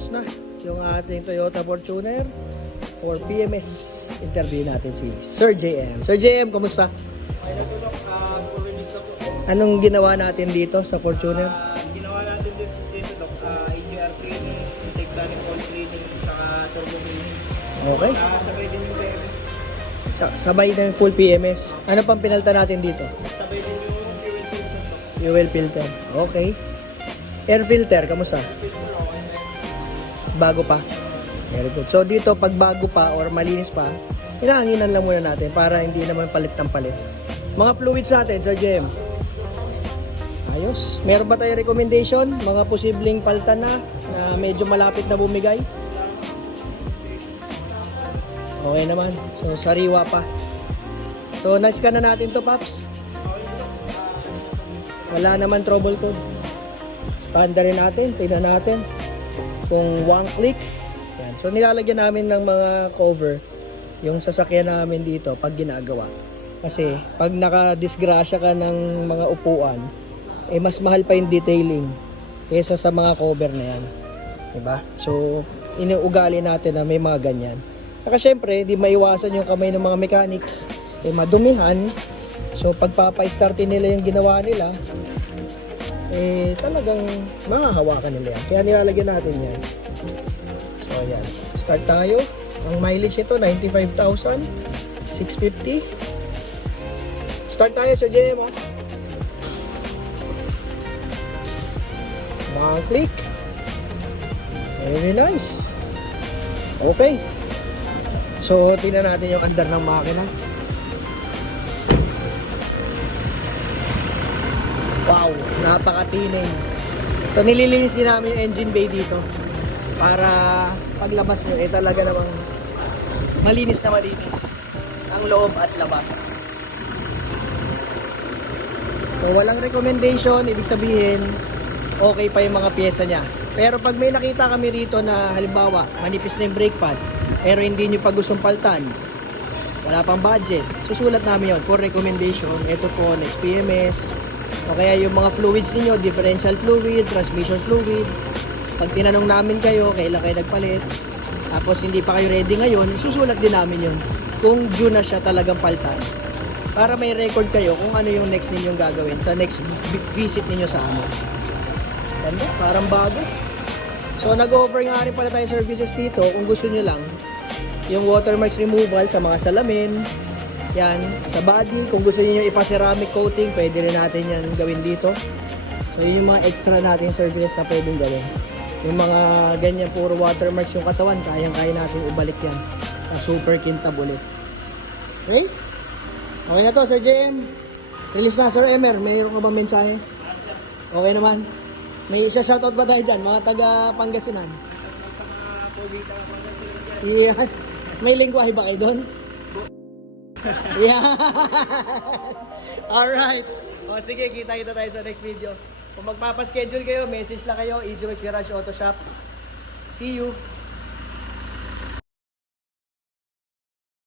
Tapos na yung ating Toyota Fortuner for PMS. Interview natin si Sir JM. Sir JM, kumusta? Okay na tulog, puro-release na po. Anong ginawa natin dito sa Fortuner? Ginawa natin dito, Doc, AGR cleaning, intake planning, cold cleaning, saka turbo cleaning. Okay. Sabay din yung PMS. Sabay na yung full PMS. Ano pang pinalta natin dito? Sabay din yung fuel filter, Doc. Fuel filter. Okay. Air filter, kamusta? Filter, okay na. Bago pa. Very good. So dito, pag bago pa or malinis pa, inahanginan lang muna natin para hindi naman palit ng palit. Mga fluids natin, Sir Jem. Ayos. Meron ba tayo recommendation? Mga posibleng paltan na medyo malapit na bumigay? Okay naman. So, sariwa pa. So, na-scan na natin to, Paps. Wala naman trouble code. Panda rin natin. Tingnan natin. Kung one click. Yan. So, nilalagyan namin ng mga cover yung sasakyan namin dito pag ginagawa. Kasi, pag nakadisgrasya ka ng mga upuan, mas mahal pa yung detailing kaysa sa mga cover na yan. Diba? So, inuugali natin na may mga ganyan. Saka syempre, di maiwasan yung kamay ng mga mechanics. Madumihan. So, pagpapa-startin nila yung ginawa nila, talagang mahahawakan nila yan. Kaya nilalagyan natin yan. So, ayan. Start tayo. Ang mileage ito, 95,650. Start tayo sa JM, ha? One click. Very nice. Okay. So, tingnan natin yung under ng makina. Wow, napakatining. So, nililinis din namin yung engine bay dito para paglabas nyo, talaga namang malinis na malinis ang loob at labas. So, walang recommendation, ibig sabihin, okay pa yung mga pyesa niya. Pero pag may nakita kami rito na halimbawa, manipis na yung brake pad, pero hindi nyo pa gustong paltan, wala pang budget, susulat namin yon for recommendation. Ito po, next PMS, o kaya yung mga fluids niyo, differential fluid, transmission fluid. Pag tinanong namin kayo, kailan kayo nagpalit, tapos hindi pa kayo ready ngayon, susulat din namin yon kung due na siya talagang paltan. Para may record kayo kung ano yung next ninyong gagawin sa next visit ninyo sa amin. Ganda, parang bago. So, nag-offer nga rin pala tayo services dito kung gusto nyo lang. Yung watermarks removal sa mga salamin. Yan, sa body. Kung gusto niyo ipa-ceramic coating, pwede rin natin yan gawin dito. So, yun yung mga extra natin services na pwedeng gawin. Yung mga ganyan, puro watermarks yung katawan, kayang-kaya natin ibalik yan sa Super Kintab ulit. Okay? Okay na to, Sir JM. Release na, Sir Emer. Mayroon ka ba mensahe? Okay naman. May shoutout ba tayo dyan, mga taga Pangasinan? Sa mga pobita ng Pangasinan dyan. Yeah. May lingwahe ba kayo doon? Yeah. Alright. O sige, kita-kita tayo sa next video. Kung magpapaschedule kayo, message lang kayo, EasyWorks Garage Auto Shop. See you.